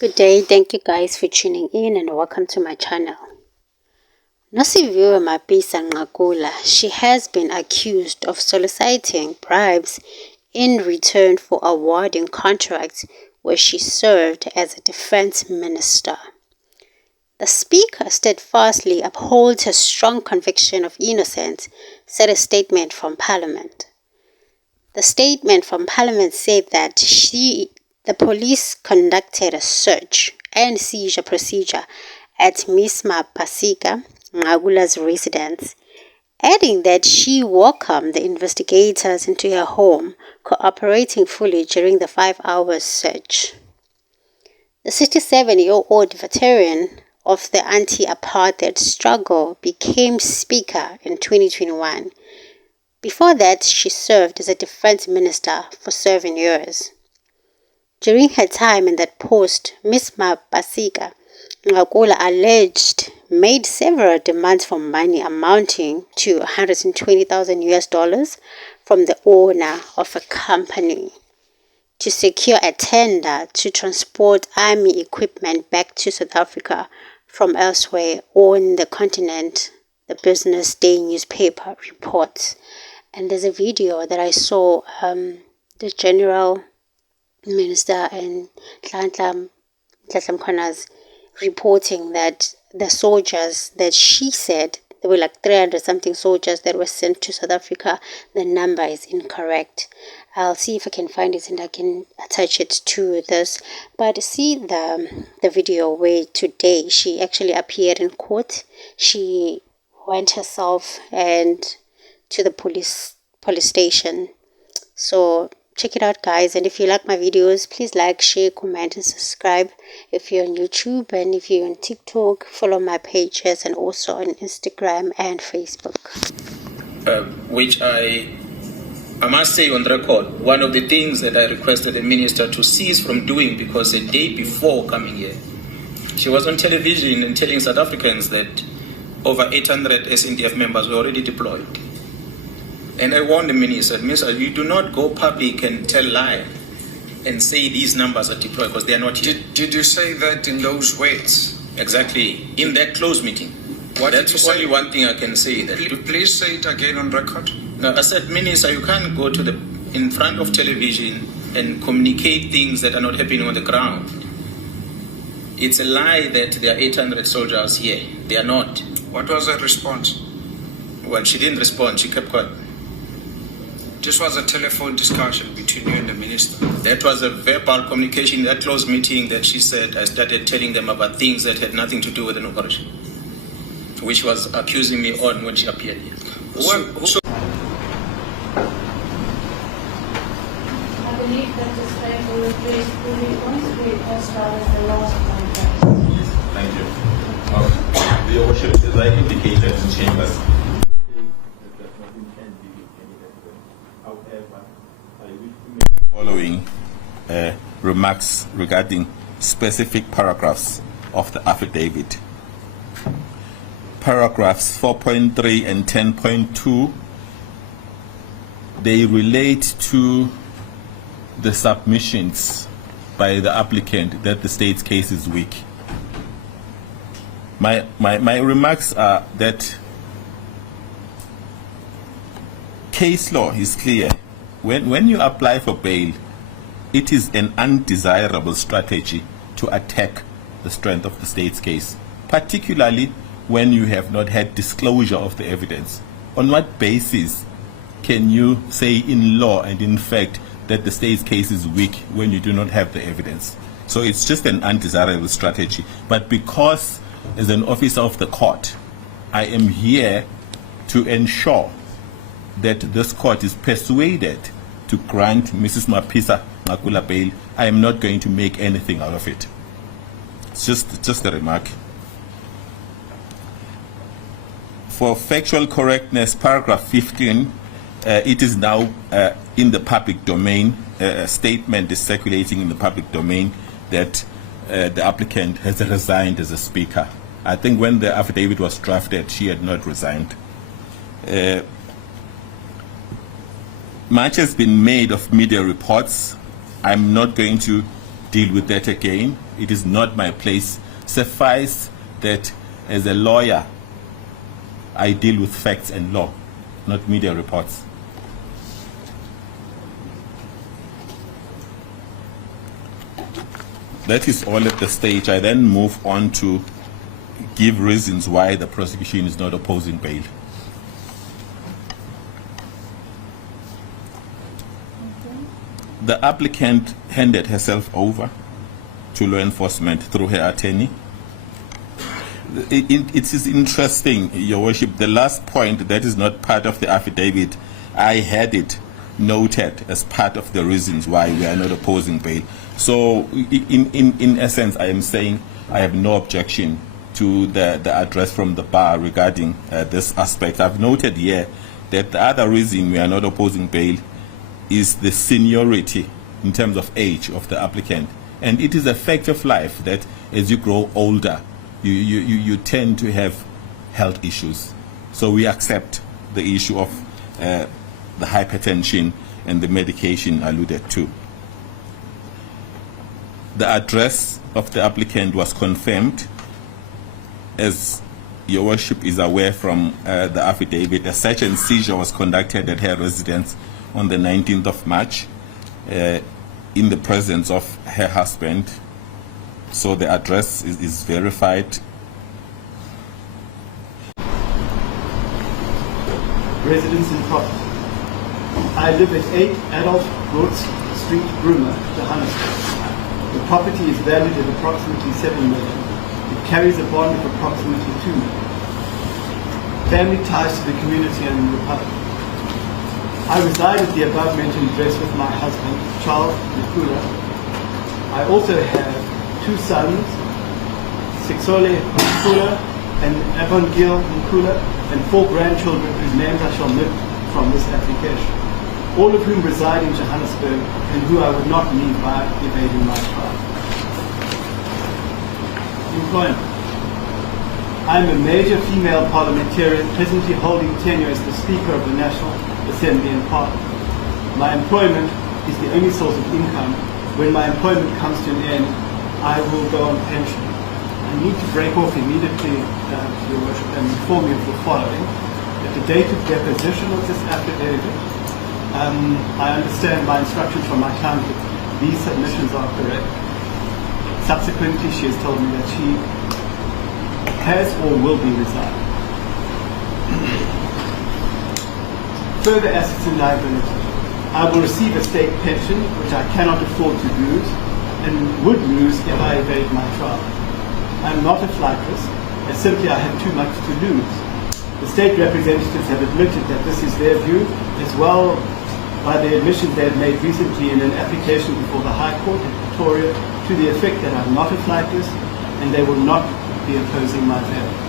Good day, thank you guys for tuning in and welcome to my channel. Nosiviwe Mapisa-Nqakula, she has been accused of soliciting bribes in return for awarding contracts where she served as a defense minister. The speaker steadfastly upholds her strong conviction of innocence, said a statement from Parliament. The statement from Parliament said that the police conducted a search and seizure procedure at Ms. Mapisa-Nqakula's residence, adding that she welcomed the investigators into her home, cooperating fully during the 5-hour search. The 67-year-old veteran of the anti-apartheid struggle became Speaker in 2021. Before that, she served as a defense minister for 7 years. During her time in that post, Ms. Mapisa-Nqakula alleged made several demands for money amounting to $120,000 from the owner of a company to secure a tender to transport army equipment back to South Africa from elsewhere on the continent, the Business Day newspaper reports. And there's a video that I saw the General Minister and Nhlanhla Mkhwanazi reporting that the soldiers that she said, there were like 300 something soldiers that were sent to South Africa. The number is incorrect. I'll see if I can find it and I can attach it to this. But see the video where today she actually appeared in court. She went herself and to the police station. So check it out, guys, and if you like my videos, please like, share, comment and subscribe. If you're on YouTube and if you're on TikTok, follow my pages, and also on Instagram and Facebook. Which I must say on record, one of the things that I requested the minister to cease from doing, because the day before coming here, she was on television and telling South Africans that over 800 SNDF members were already deployed. And I warned the minister, you do not go public and tell lie and say these numbers are deployed, because they are not here. Did you say that in those words? Exactly, in that closed meeting. That's only one thing I can say. Please say it again on record. No, I said, Minister, you can't go to in front of television and communicate things that are not happening on the ground. It's a lie that there are 800 soldiers here. They are not. What was her response? Well, she didn't respond. She kept quiet. This was a telephone discussion between you and the minister. That was a verbal communication, that closed meeting that she said. I started telling them about things that had nothing to do with an operation, which was accusing me on when she appeared here. I believe that this time will replace fully as far as the last contract. Thank you. Your worship, as I indicated in chambers, following remarks regarding specific paragraphs of the affidavit. Paragraphs 4.3 and 10.2, they relate to the submissions by the applicant that the state's case is weak. My remarks are that case law is clear. When you apply for bail, it is an undesirable strategy to attack the strength of the state's case, particularly when you have not had disclosure of the evidence. On what basis can you say in law and in fact that the state's case is weak when you do not have the evidence? So it's just an undesirable strategy. But because as an officer of the court, I am here to ensure that this court is persuaded to grant Mrs. Mapisa-Nqakula bail, I am not going to make anything out of it. It's just a remark. For factual correctness, paragraph 15, it is now in the public domain. A statement is circulating in the public domain that the applicant has resigned as a speaker. I think when the affidavit was drafted, she had not resigned. Much has been made of media reports. I'm not going to deal with that again. It is not my place. Suffice that as a lawyer, I deal with facts and law, not media reports. That is all at the stage. I then move on to give reasons why the prosecution is not opposing bail. The applicant handed herself over to law enforcement through her attorney. It is interesting, Your Worship, the last point that is not part of the affidavit, I had it noted as part of the reasons why we are not opposing bail. So in essence, I am saying I have no objection to the address from the bar regarding this aspect. I've noted here that the other reason we are not opposing bail is the seniority in terms of age of the applicant. And it is a fact of life that as you grow older, you tend to have health issues. So we accept the issue of the hypertension and the medication alluded to. The address of the applicant was confirmed. As Your Worship is aware from the affidavit, a search and seizure was conducted at her residence on the 19th of March in the presence of her husband. So the address is verified. Residence and property. I live at 8 Adolf Grootz Street, Bruma, Johannesburg. The property is valued at approximately 7 million. It carries a bond of approximately 2 million. Family ties to the community and the Republic. I reside at the above mentioned address with my husband, Charles Nqakula. I also have 2 sons, Sixole Nqakula and Avangil Nqakula, and 4 grandchildren whose names I shall omit from this application, all of whom reside in Johannesburg and who I would not leave by evading my trial. Employment. I am a major female parliamentarian presently holding tenure as the Speaker of the National Assembly and Parliament. My employment is the only source of income. When my employment comes to an end, I will go on pension. I need to break off immediately, Your Worship, and inform you of the following. At the date of deposition of this affidavit, I understand my instructions from my client that these submissions are correct. Subsequently, she has told me that she has or will be resigning. Further assets and liabilities. I will receive a state pension, which I cannot afford to lose, and would lose if I evade my trial. I am not a flight risk, as simply I have too much to lose. The state representatives have admitted that this is their view, as well by the admissions they have made recently in an application before the High Court in Pretoria to the effect that I am not a flight risk and they will not be opposing my bail.